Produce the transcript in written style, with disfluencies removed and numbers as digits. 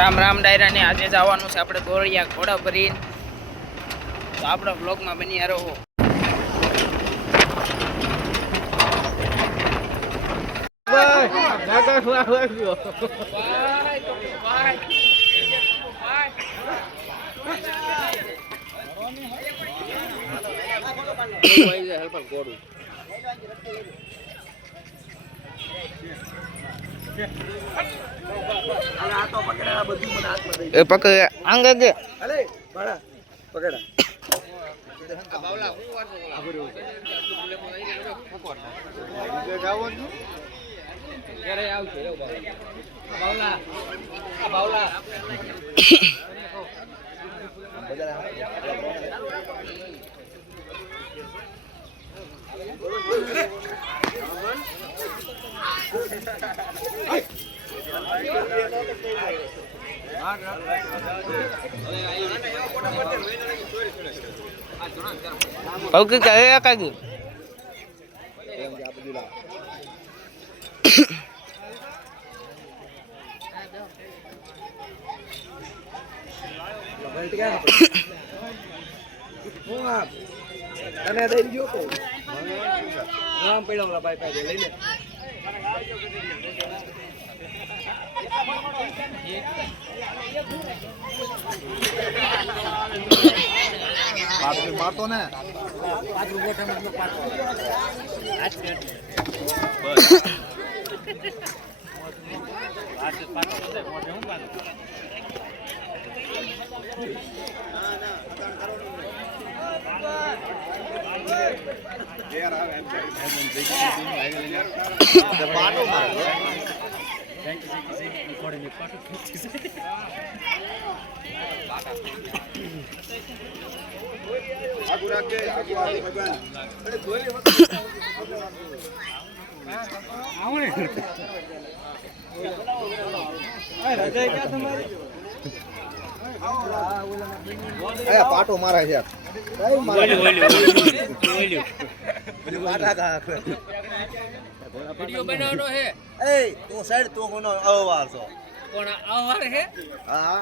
રામ રામ ડાયરા ને આજે જવાનું છે આપણે ગોળિયા ઘોડા ભરીને, તો આપણા બ્લોગમાં બની રહો. પકડ આંગે દે અલે બડા પકડા બાવલા હું વાર આબરો છે જાવવાનું ક્યારે આવશે રે બાવલા બાવલા ઓકે કયા કાગી તને દઈ ગયો તો નામ પડ્યો ભાઈ ભાઈ લઈ લે મારતો ને 5 રૂપિયા મતલબ 5 રાખ કે આગુ ભગવાન અરે ધોરી આવણે આ રજાઈ ક્યાં તમારી આ પાટો મારા છે કઈ મારા ઓલ્યો પાટા કા વિડિયો બનાવવાનો હે એ તું સાઈડ તું કોનો અવાર છો કોણ અવાર હે હા